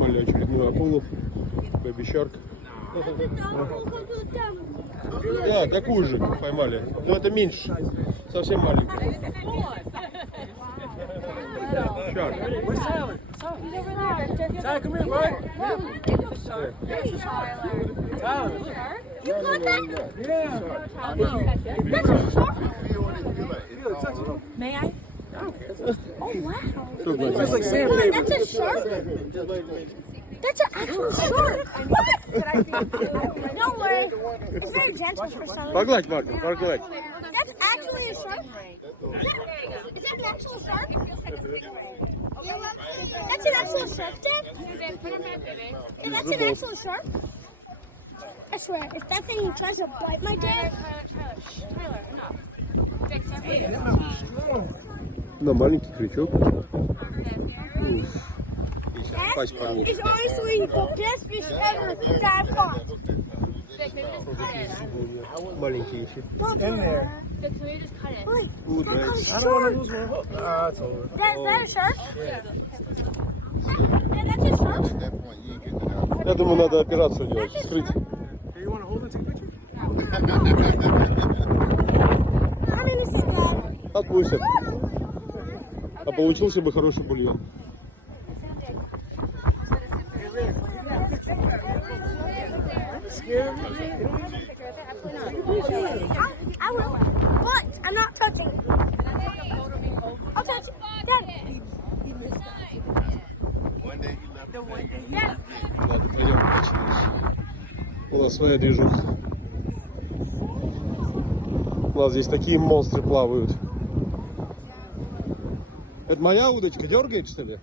Поймали очередную акулу. Baby Shark. Да, такую же поймали. Но это меньше. Совсем маленький. Shark. Tyler, come here, boy. Tyler. You caught that? Yeah. That's a shark? Feel it, touch it. May I? Oh wow. Что It's значит? like sandpaper. That's a shark? That's an actual shark. What? Don't worry. It's very gentle for some reason. Погладь, Марка, погладь. That's actually a shark? Is that an actual shark? That's an actual shark, Dad? Yeah, that's an actual shark? I swear, if that thing tries to bite my dad, Да, маленький крючок. that Пасть порву. is honestly the best fish ever that I've caught. Маленький еще. Don't do In there. that. Wait, Ooh, that nice. I guy's don't want to shark. lose my hook. Ah, it's over. Dad, is that a shark? Yeah, that's a shark? Я думаю, надо операцию делать, скрыть. Hey, you want to hold it, take a picture? I mean, this is bad. Отпустят. А получился бы хороший бульон. Scared me? I will, but I'm not touching it. I'll touch it. Dad. Dad. Ладно, пойдем починись. У нас своя движуха. У нас здесь такие монстры плавают. Это моя удочка, дергает, что ли?